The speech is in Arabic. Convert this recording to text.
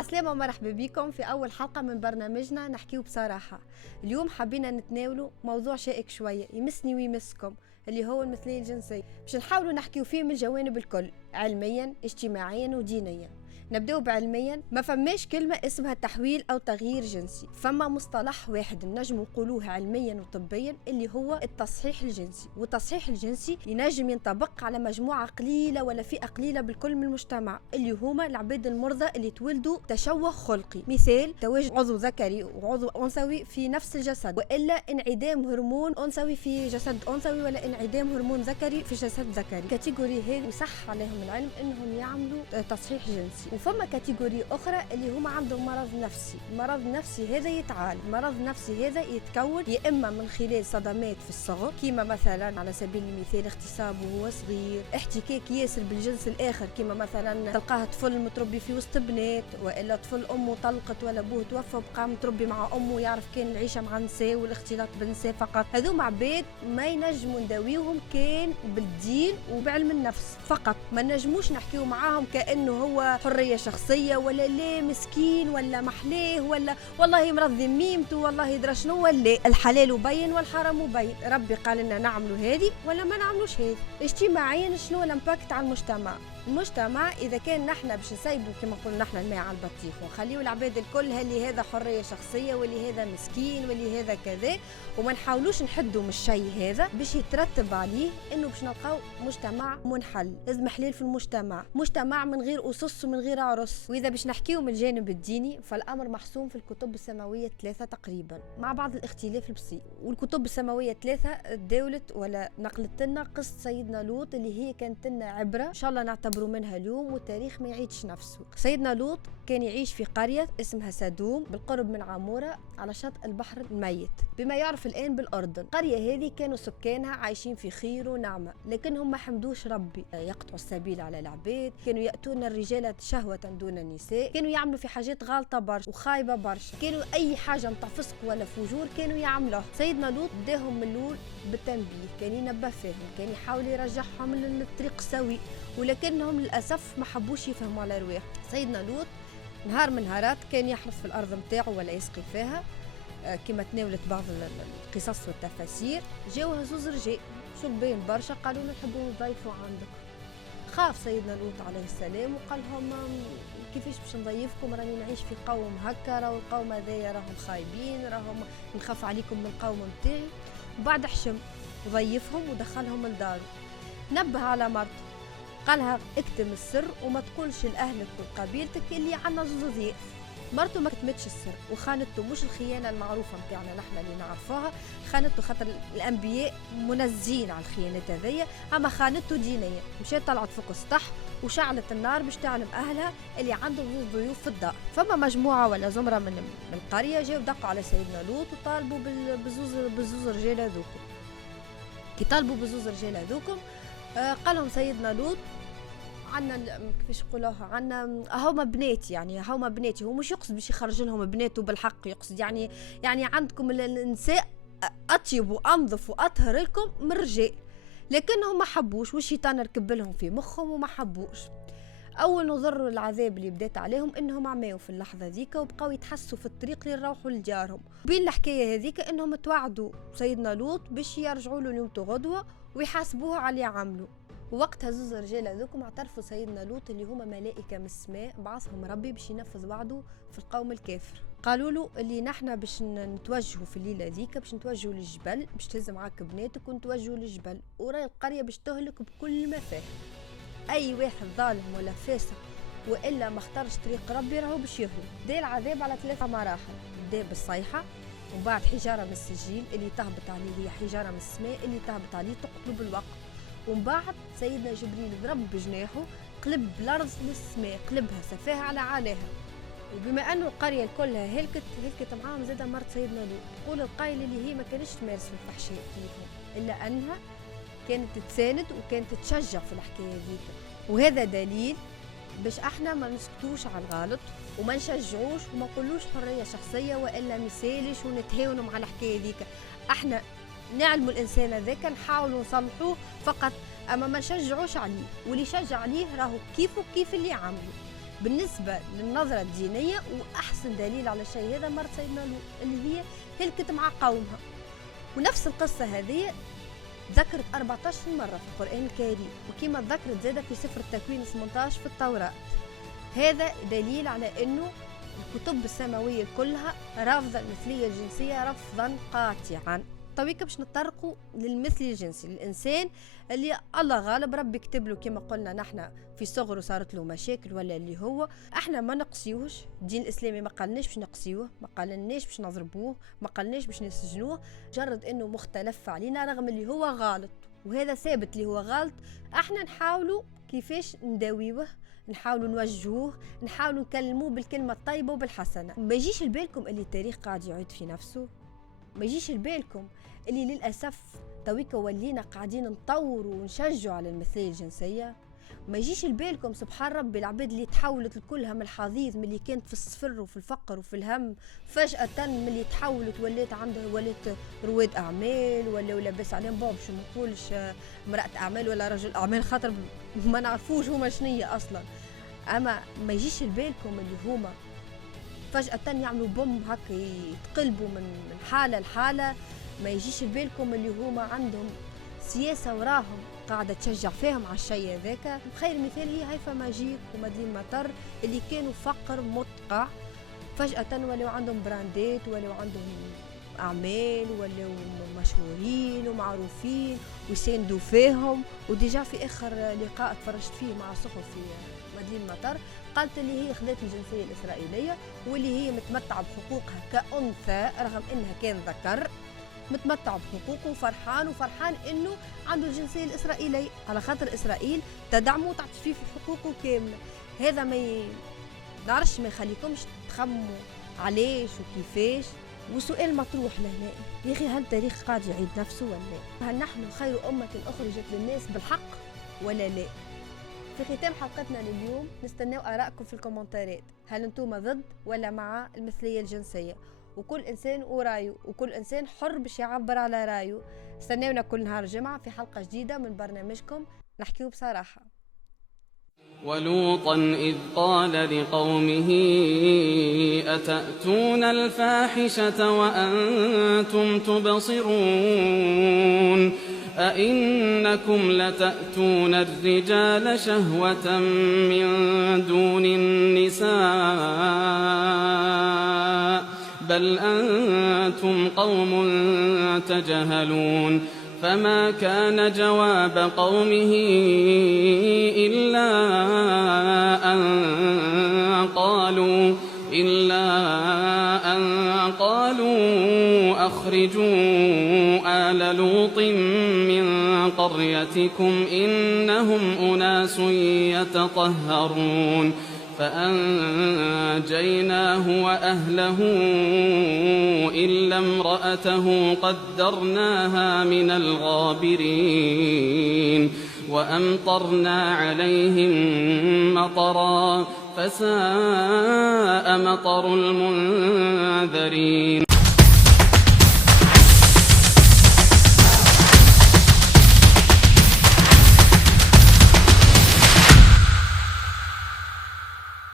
عسلامة ومرحبا بكم في أول حلقة من برنامجنا نحكيو بصراحة. اليوم حبينا نتناولوا موضوع شائك شوية يمسني ويمسكم، اللي هو المثلية الجنسية. باش نحاولوا نحكيو فيه من الجوانب الكل، علميا اجتماعيا ودينيا. نبداو بعلميا. ما فماش كلمة اسمها تحويل أو تغيير جنسي، فما مصطلح واحد نجم نقولوه علميا وطبيا اللي هو التصحيح الجنسي. والتصحيح الجنسي ينجم ينطبق على مجموعة قليلة ولا فئة قليلة بالكل من المجتمع، اللي هما العباد المرضى اللي تولدوا تشوه خلقي، مثال تواجد عضو ذكري وعضو أنثوي في نفس الجسد، وإلا انعدام هرمون أنثوي في جسد أنثوي، ولا انعدام هرمون ذكري في جسد ذكري. كاتيجوري هذه يصح عليهم العلم انهم يعملوا تصحيح جنسي. وفما كاتيجوري أخرى اللي هما عندهم مرض نفسي. مرض نفسي هذا يتعالج، مرض نفسي هذا يتكون يا إما من خلال صدمات في الصغر، كيما مثلا على سبيل المثال اغتصاب وهو صغير، احتكاك ياسر بالجنس الآخر، كيما مثلا تلقاه طفل متربي في وسط بنات، وإلا طفل أمه طلقت ولا أبوه توفى وبقى متربي مع أمه، يعرف كان العيشة مع نساء والاختلاط بالنساء فقط. هذوما عباد ما ينجموا نداويهم كان بالدين وبعلم النفس فقط، ما نجموش نحكيو معاهم كأنه هو حرية شخصية ولا لا مسكين ولا محليه ولا والله مرض ذميمته والله يدرى شنو. ولا الحلال مبين والحرام مبين، ربي قال لنا نعملوا هذه ولا ما نعملوش هذه. اجتماعيا شنو الامباكت على المجتمع؟ المجتمع اذا كان نحن باش نسيبوا كما قلنا نحن الماء على البطيخ ونخليوا العباد الكل اللي هذا حريه شخصيه واللي هذا مسكين واللي هذا كذا، وما نحاولوش نحدوا من الشيء هذا، باش يترتب عليه انه باش نلقاو مجتمع منحل. لازم حلال في المجتمع، مجتمع من غير اسس ومن غير عرس. واذا باش نحكيو من الجانب الديني فالامر محسوم في الكتب السماويه 3 تقريبا، مع بعض الاختلاف البسيط. والكتب السماويه 3 داولت ولا نقلت لنا قصه سيدنا لوط اللي هي كانت لنا عبره ان شاء الله نعتبروا منها اليوم والتاريخ ما يعيدش نفسه. سيدنا لوط كان يعيش في قريه اسمها سدوم بالقرب من عموره على شط البحر الميت بما يعرف الان بالاردن. القريه هذه كانوا سكانها عايشين في خير ونعمه، لكنهم ما حمدوش ربي، يقطعوا السبيل على العباد، كانوا ياتون الرجال شهوه دون النساء، كانوا يعملوا في حاجات غالطه برشا وخايبه برشا، كانوا اي حاجه نتاع فسق ولا فجور كانوا يعملوها. سيدنا لوط داهم من الاول بالتنبيه، كان ينبه فيهم، كان يحاول يرجعهم للطريق السوي، ولكنهم للاسف ما حبوش يفهموا على رواح. سيدنا لوط نهار من نهارات كان يحرث في الارض نتاعو ولا يسقي فيها، كما تناولت بعض القصص والتفاسير. جاوها زوز رجال شبان برشا قالوا نحبوا نضيفوا عندك. خاف سيدنا لوط عليه السلام وقال لهم كيفاش باش نضيفكم، راني نعيش في قوم هكا، راهو القوم هذايا راهم خايبين، راهم نخاف عليكم من القوم نتاعي. وبعد حشم وضيفهم ودخلهم لدارو. نبه على مرته قالها اكتم السر وما تقولش لأهلك وقبيلتك اللي عنا زوز ضياف. مرته ما كتمتش السر وخانته، مش الخيانة المعروفة متاعنا نحن اللي نعرفوها، خانته خاطر الأنبياء منزين على الخيانات هذيا، أما خانته دينيا. مشات طلعت فوق السطح وشعلت النار باش تعلم أهلها اللي عندهم زوز ضيوف في الدار. فما مجموعة ولا زمرة من القرية جاو دقوا على سيدنا لوط وطالبوا بالزوز رجال هذوكم. كي طالبوا بالزوز رجال هذوكم قالهم سيدنا لوط عنا كيفاش يقولوها، عنا هما بنات، يعني هما بناتي. هو مش يقصد باش يخرج لهم بناته بالحق، يقصد يعني عندكم النساء اطيب وانظف واطهر لكم من الرجال، لكنهم ما حبوش، والشيطان ركب لهم في مخهم وما حبوش. اول نضر العذاب اللي بدات عليهم انهم عماو في اللحظه ذيك وبقاو يتحسوا في الطريق ليروحوا لجارهم. بين الحكايه هذيك انهم توعدوا سيدنا لوط باش يرجعوا له اليوم غدوه ويحاسبوه على اللي عملوا. ووقتها زوز الرجال هذوكم اعترفوا سيدنا لوط اللي هما ملائكه من السماء بعثهم ربي باش ينفذ وعده في القوم الكافر. قالوا له اللي نحنا باش نتوجهوا في الليله ذيك، باش نتوجهوا للجبل، باش تهز معاك بناتك ونتوجهوا للجبل، وراي القريه باش تهلك بكل ما فيه. اي واحد ظالم ولا فاسق والا ما اختارش طريق ربي راهو باش يهلك. دا العذاب على 3 مراحل، بدا بالصيحه، ومن بعد حجاره من السجيل اللي تهبط عليه، هي حجاره من السماء اللي تهبط عليه تقتله بالوقت. ومن بعد سيدنا جبريل ضرب بجناحه قلب الارض للسماء، قلبها سفاها على عاليها. وبما انه القريه كلها هلكت معاهم زاد مرت سيدنا لوط. تقول القايل اللي هي ما كانتش تمارس في الفحشاء كيفهم، الا انها كانت تتساند وكانت تشجع في الحكايه ذيك. وهذا دليل باش احنا ما نسكتوش على الغلط وما نشجعوش وما نقولوش حريه شخصيه والا مثالش ونتهاونوا مع الحكايه ذيك. احنا نعلموا الانسان هذاك نحاولوا نصلحوه فقط، اما ما نشجعوش عليه، واللي يشجع عليه راهو كيفه كيف اللي عمله. بالنسبة للنظرة الدينية، وأحسن دليل على الشيء هذا مرت سيدنا لوط اللي هي هلكت مع قومها. ونفس القصة هذه ذكرت 14 مرة في القرآن الكريم، وكما ذكرت زادة في سفر التكوين 18 في التوراة. هذا دليل على أنه الكتب السماوية كلها رافضة المثلية الجنسية رفضا قاطعا. طويك باش نتطرقوا للمثلي الجنسي، الإنسان اللي الله غالب ربي كتب له كما قلنا نحن في صغره صارت له مشاكل، ولا اللي هو احنا ما نقصيوش. الدين الإسلامي ما قالناش باش نقصيوه، ما قالناش باش نضربوه، ما قالناش باش نسجنوه، مجرد انه مختلف علينا رغم اللي هو غلط، وهذا ثابت اللي هو غلط. احنا نحاولوا كيفاش نداويوه، نحاولوا نوجهوه، نحاولوا نكلموه بالكلمة الطيبة وبالحسنة. ما يجيش لبالكم اللي التاريخ قاعد يعيد في نفسه؟ ما يجيش لبالكم اللي للأسف تويكا ولينا قاعدين نطوروا ونشجعوا على المثلية الجنسية؟ ما يجيش لبالكم سبحان ربي العباد اللي تحولت لكلها من الحضيض، من اللي كانت في الصفر وفي الفقر وفي الهم، فجأة من اللي تحولت ولات رواد أعمال ولا لاباس عليهم باش ما نقولش امرأة أعمال ولا رجل أعمال، خاطر ما نعرفوش هما شنية أصلا. أما ما يجيش لبالكم اللي هما فجأة يعملوا بوم هكا يتقلبوا من حالة لحالة؟ ما يجيش لبالكم اللي هما عندهم سياسة وراهم قاعدة تشجع فيهم على الشيء هذاك؟ خير مثال هي هيفا ماجيك ومدلين مطر اللي كانوا فقر مدقع، فجأة ولو عندهم براندات، ولو عندهم أعمال، ولو مشهورين ومعروفين ويساندوا فيهم. وديجا في آخر لقاء تفرجت فيه مع صحفي مدلين مطر قالت اللي هي خذت الجنسية الإسرائيلية واللي هي متمتعة بحقوقها كأنثى رغم إنها كان ذكر، متمتع بحقوقه وفرحان انه عنده الجنسيه الاسرائيليه على خاطر اسرائيل تدعمه وتعطي فيه في حقوقه كامله. هذا ما نعرفش ما يخليكمش تخموا علاش وكيفاش. وسؤال مطروح لهنا يا اخي، هل التاريخ قاعد يعيد نفسه ولا لا؟ هل نحن خير امه اخرجت للناس بالحق ولا لا؟ في ختام حلقتنا لليوم نستناو ارائكم في الكومنتات، هل انتم ضد ولا مع المثليه الجنسيه؟ وكل إنسان ورايه، وكل إنسان حر باش يعبر على رايه. استناونا كل نهار جمعة في حلقة جديدة من برنامجكم نحكيو بصراحة. ولوطا إذ قال لقومه أتأتون الفاحشة وأنتم تبصرون أئنكم لتأتون الرجال شهوة من دون النساء بل أنتم قوم تجهلون. فما كان جواب قومه إلا أن قالوا أخرجوا آل لوط من قريتكم إنهم أناس يتطهرون. فأنجيناه وأهله إلا امرأته قدرناها من الغابرين. وأمطرنا عليهم مطرا فساء مطر المنذرين.